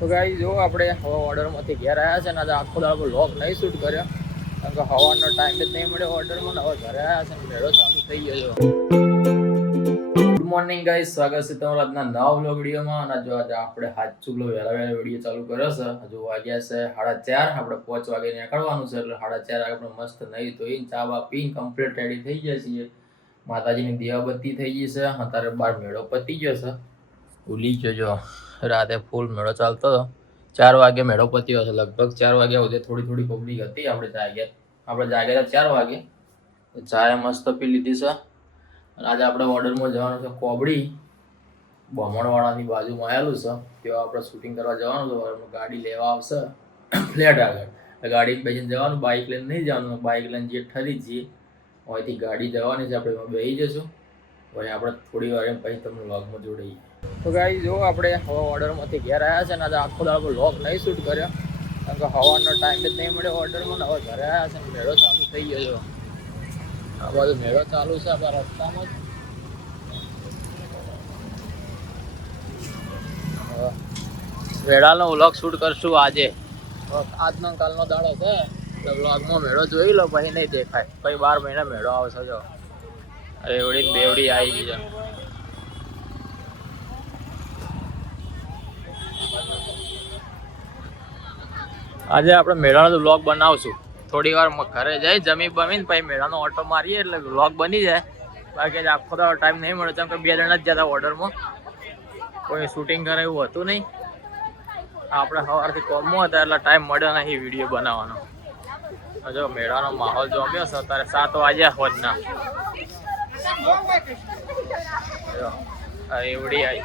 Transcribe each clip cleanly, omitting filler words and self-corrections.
તો ગાઈસ જો આપણે હવે ઓર્ડરમાંથી ઘેર આવ્યા છે ને આજે આખો દાડો વ્લોગ નહીં શૂટ કર્યો કારણ કે હવાનો ટાઈમ જ નહીં મળ્યો ઓર્ડરમાં ને હવે ઘરે આવ્યા છે ને મેળો ચાલુ થઈ ગયો છે. ગુડ મોર્નિંગ ગાઈસ, સ્વાગત છે તમારા આજના નવા વ્લોગ વિડીયોમાં. અને જો આજે આપણે સાચું વહેલા વિડીયો ચાલુ કર્યો છે. હજુ વાગ્યા છે 4:30. આપણે 5 વાગે નીકળવાનું છે એટલે 4:30 આપણે મસ્ત નહીં ધોઈને ચા બા પીને કમ્પ્લીટ રેડી થઈ ગયા છીએ. માતાજીની દીવાબત્તી થઈ ગઈ છે. અત્યારે બાર મેળો પતી ગયો છે. ભૂલી ગયો રાતે ફૂલ મેળો ચાલતો હતો. 4 વાગે મેળો પત્યો હશે લગભગ. 4 વાગ્યા સુધી થોડી પબ્લિક હતી. આપણે જાગ્યા હતા 4 વાગે. ચાય મસ્ત પી લીધી છે. અને આજે આપણે ઓર્ડરમાં જવાનું છે કોબડી બમણવાળાની બાજુમાં આવેલું છે. ત્યાં આપણે શૂટિંગ કરવા જવાનું છે. ગાડી લેવા આવશે ફ્લેટ આગળ. ગાડી બેસીને જવાનું, બાઇક લઈને નહીં જવાનું. બાઇક લઈને જે ઠરી જઈએ અહીંથી ગાડી જવાની છે. આપણે એમાં બેસી જઈશું. પછી આપણે થોડી વાર પછી તમને વ્લોગમાં જોડાઈએ. તો ગાઈસ જો આપણે હવે ઓર્ડરમાંથી ઘેર આવ્યા છે ને આજે આખો દાડો વ્લોગ નહીં શૂટ કર્યો કારણ કે હવાનો ટાઈમ જ નહીં મળ્યો ઓર્ડરમાં. હવે ઘરે આવ્યા છે ને મેળો ચાલુ થઈ ગયો છે. આ બાજુ મેળો ચાલુ છે આપણા રસ્તામાં જ. મેળાનો વ્લોગ શૂટ કરશું આજે. આજનો કાલનો દાડો છે એટલે વ્લોગમાં મેળો જોઈ લો પછી નહીં દેખાય. પછી 12 મહિના મેળો આવશે. જો રેવડી બેવડી આવી ગઈ છે. આજે આપણે મેળાનો વ્લોગ બનાવશું. થોડી વાર ઘરે જઈ જમી બમીને પછી મેળાનો ઓટો મારીએ એટલે વ્લોગ બની જાય. બાકી આખો દાડો ટાઈમ નહીં મળે કેમ કે 2 જણા જ જતા ઓર્ડરમાં. કોઈ શૂટિંગ કરે એવું હતું નહીં. આપણે સવારથી કોમમાં હતા એટલે ટાઈમ મળ્યો નહીં વિડીયો બનાવવાનો. જો મેળાનો માહોલ જોમ્યો છે. અત્યારે 7 વાગ્યા હોજના. એવડી આવી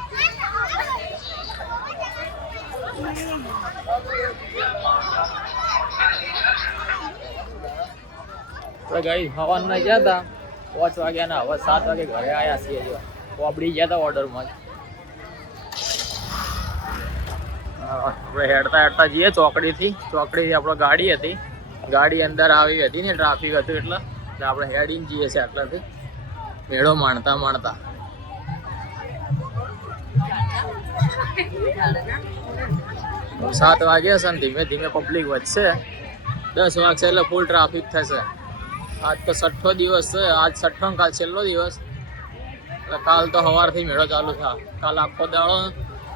તો ગાઈ હવાના ગયા હતા 5 વાગ્યાના. હવે 7 વાગે ઘરે આવ્યા છીએ. જો કોબડી ગયા હતા ઓર્ડરમાં. આપણે હેડતા જઈએ ચોકડીથી આપણે ગાડી હતી. ગાડી અંદર આવી હતી ને ટ્રાફિક હતું એટલે આપણે હેડીને જઈએ છીએ આટલાથી મેળો માણતા 7 વાગ્યા છે ને ધીમે ધીમે પબ્લિક વધશે. 10 વાગશે એટલે ફૂલ ટ્રાફિક થશે. આજ તો 6ઠ્ઠો દિવસ છે. આજ 6ઠ્ઠો કાલ છેલ્લો દિવસ એટલે કાલ તો સવારથી મેળો ચાલુ થાય. કાલ આખો દાડો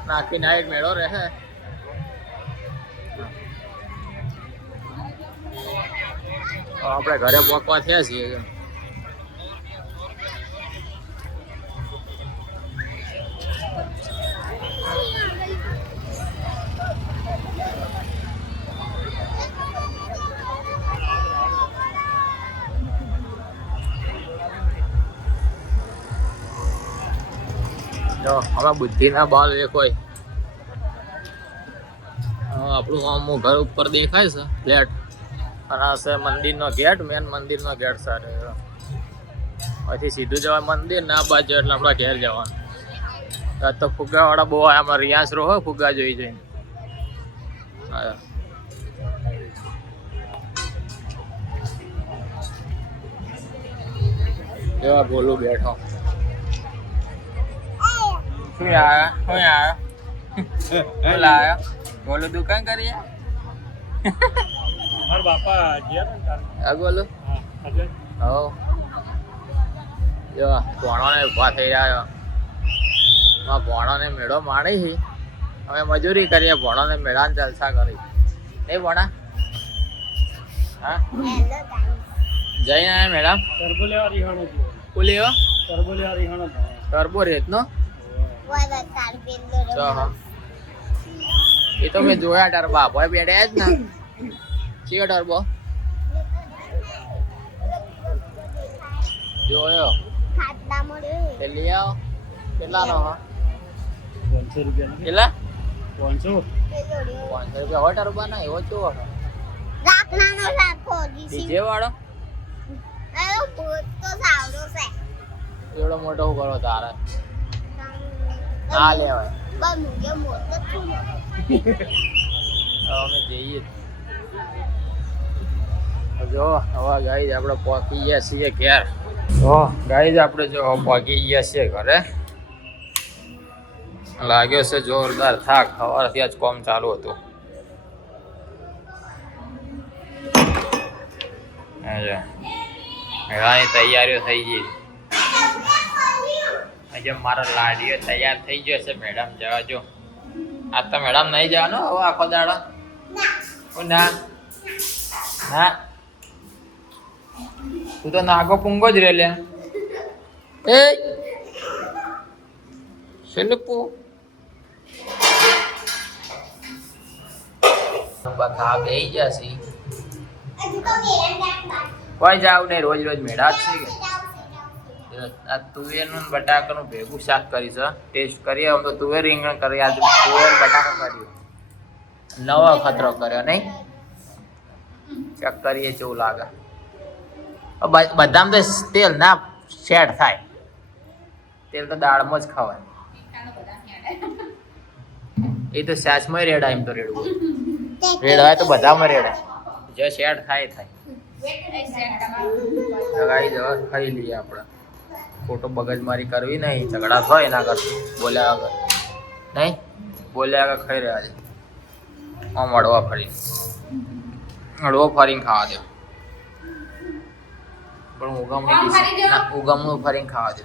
નાખી નાઈટ મેળો રહે. આપણે ઘરે પહોંચવા થયા છીએ. હવે બુદ્ધિ ના બાલ એક હોય. આપણું આમ ઘર ઉપર દેખાય છે ફ્લેટ અને આ છે મંદિરનો ગેટ. મેન મંદિરનો ગેટ સારો. પછી સીધું જવાય મંદિર ના બાજુ એટલે આપણા ઘેર જવાનું. આજ તો ફુગ્ગાવાળા બહુ આવ્યા. અમારે રિયાસ રહો ફુગ્ગા જોઈ જઈને. એવા બોલું બેઠો. શું આયા બોલું દુકાન કરીએ. મારા બાપા ગયા બોલો. હો જો ભણોને ઉભા થઈ રહ્યા. ભણોને મેળો માણી છે. અમે મજૂરી કરીએ. ભણોને મેળાને જલસા કરી નહીં ભણા. હા જઈને આયા મેડમ. ટર્બો લેવા રીહાણો લેવા ટર્બો રેત નો. એ તો મેં જોયા ટર્બા ભાઈ બેડ્યા જ ને. ચિયો ટર્બો જોયો લઈ આવો. કેટલાનો? 500 રૂપિયા. કેટલા? 500 રૂપિયા હોય ટર્બા ના. એવો કેવો ડીજે વાળો? એવડો મોટો શું કરો તારે? ના લેવાય. અમે જઈએ. જો હવે ગાઈઝ આપણે પહોંચી ગયા છીએ ઘેર. તો ગાઈઝ આપણે જો પહોંચી ગયા છીએ ઘરે. લાગ્યો છે જોરદાર થાક. સવારથી આજ કોમ ચાલુ હતું. મેળાની તૈયારીઓ થઈ ગઈ. આજે મારો લાડીઓ તૈયાર થઈ ગયો છે. મેડમ જવા જો. આજ તો મેડમ નહીં જવાનો હવે આખો દાડો? ના ના, તું તો નાગો પૂંગો જ રે લે. એ શેલપુ બખા બેહી જશે. કોઈ જાવ નહીં, રોજ રોજ મેળા જ છે. આ તુવેરનું બટાકાનું ભેગું શાક કરીશ. ટેસ્ટ કરીએ. આમ તો તુવેર રીંગણ કરી, આજે તુવેર બટાકા કર્યું. નવો ખતરો કર્યો નહીં. ચેક કરીએ કેવું લાગે. બધામાં તો તેલ ના સેટ થાય. તેલ તો દાળમાં જ ખવાય. એ તો સાસમાં રેડાય. એમ તો રેડવું રેડાય તો બધામાં રેડાય. જે સેટ થાય થાય. લગાવી જવા ખાઈ લઈએ આપણે. ખોટો બગજમારી કરવી નહીં. ઝઘડા થાય એના કરતું બોલ્યા વગર નહીં. બોલ્યા વગર ખાઈ રહ્યા છે. આમ અડવા ફરીને ખાવા દો. પણ ઉગમનું ફરીને ખાવા દો.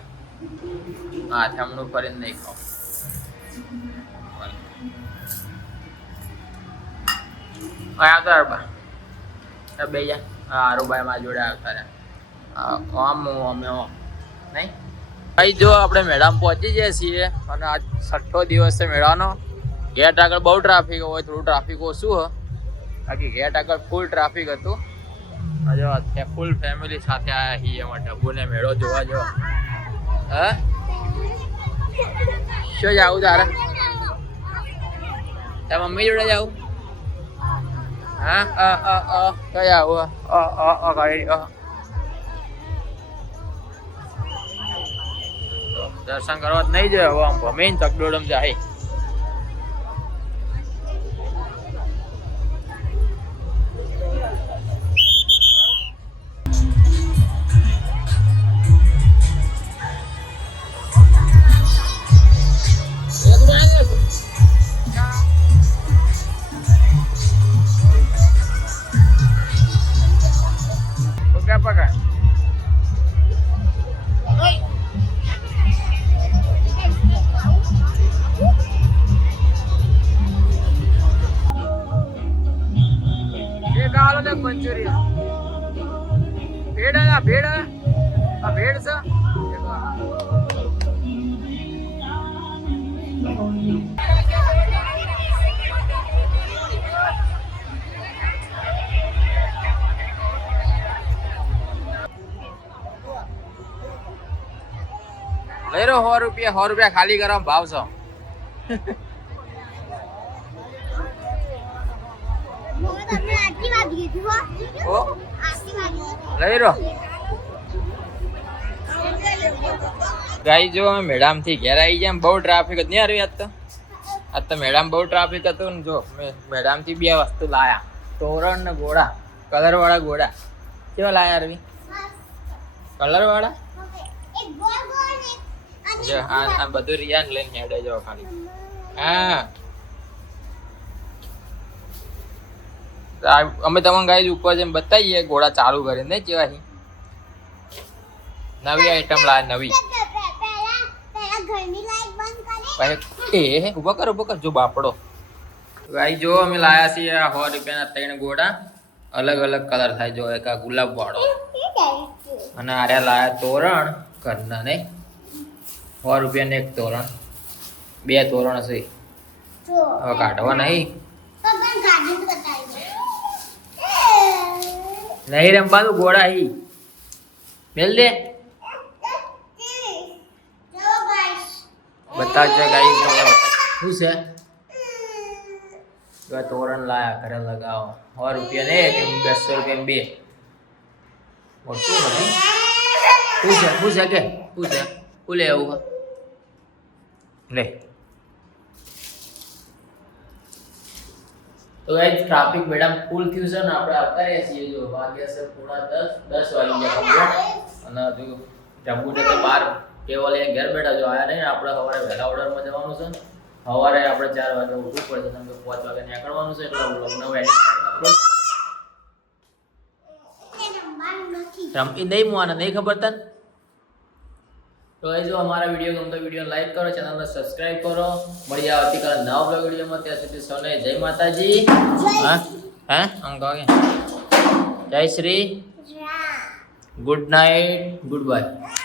હા, થમણું ફરીને નહીં ખાવ. આવતા બે જા. હા, આરુભાઈ મારા જોડે આવતા રહ્યા. આમ અમે નહીં ભાઈ. જો આપણે મેળામાં પહોંચી જઈએ છીએ અને આજ 6ઠ્ઠો દિવસ છે મેળાનો. ગેટ આગળ બહુ ટ્રાફિક હોય, થોડું ટ્રાફિક ઓછું હોય. બાકી ગેટ આગળ ફૂલ ટ્રાફિક હતું. જો ફૂલ ફેમિલી સાથે આવ્યા છીએ એમાં ડબ્બુને મેળો જોવા. જો હા, શું જાવું તારે? તારા મમ્મી જોડે જાવું? હા કઈ આવું? દર્શન કરવા નહીં જાય. હવે આમ ભમીને ચકડોળમ જાય. મંચુરિયન ભેડ આ ભેડ આ ભેડ છે. લઈ રો 100 રૂપિયા ખાલી કરવા ભાવ છો. લઈ રો ગાઈ. જો અમે મેળામ થી ઘેર આવી જાય. બહુ ટ્રાફિક જ નહીં આવ્યું આજ તો મેળામાં બહુ ટ્રાફિક હતું ને. જો મેળામ થી 2 વસ્તુ લાયા. તોરણ ને ઘોડા, કલર વાળા ઘોડા. કેવા લાયા અરવી? કલર વાળા. જો આ બધું રિયાન લઈને હેડે જાવ ખાલી. હા, અમે તમને ગાઈ ઉપર જેમ બતાવીએ ઘોડા ચાલુ કરીને નહીં જેવા. નવી આઈટમ લાવે નવી. ઉભા કર જો બાપડો. ગાઈ જો અમે લાયા છીએ 100 રૂપિયાના 3 ઘોડા. અલગ અલગ કલર થાય. જો એક આ ગુલાબ વાળો અને આર્યા લાયા તોરણ ઘરના નહીં. 100 રૂપિયાને 1 તોરણ. 2 તોરણ હશે. હવે કાઢવા નહીં. નહીં રમવાનું ઘોડા હી મેલ દે. બતાવજો ગાઈ શું છે. તોરણ લાયા ઘરે લગાવો. 100 રૂપિયા ને 200 રૂપિયા 2. મોટું નથી. શું છે કે શું લે આવું લે. તો ગાઈસ ટ્રાફિક મેડમ ફૂલ થયું છે ને આપણે આવતા રહ્યા છીએ. જો વાગ્યા છે 9:30 વાગી ગયા કમ્પ્લીટ. અને જો જમ્બુને તો બહાર કેવલ ઘેર બેઠા જો આયા નહીં. આપણે સવારે વહેલા ઓર્ડરમાં જવાનું છે. સવારે આપણે 4 વાગે ઉઠવું પડશે કેમ કે 5 વાગે નીકળવાનું છે એટલે વ્લોગનો એડિટ કરીને અપલોડ રમતી નહીં મુઆને નહીં ખબર તને તો એ જો અમારા વિડીયો ગમતો વિડીયો લાઈક કરો ચેનલને સબસ્ક્રાઇબ કરો મળી આવતીકાલે નવા બ્લોગ વિડીયોમાં ત્યાં સુધી સૌને જય માતાજી હા અંકોગે જય Shri good night good bye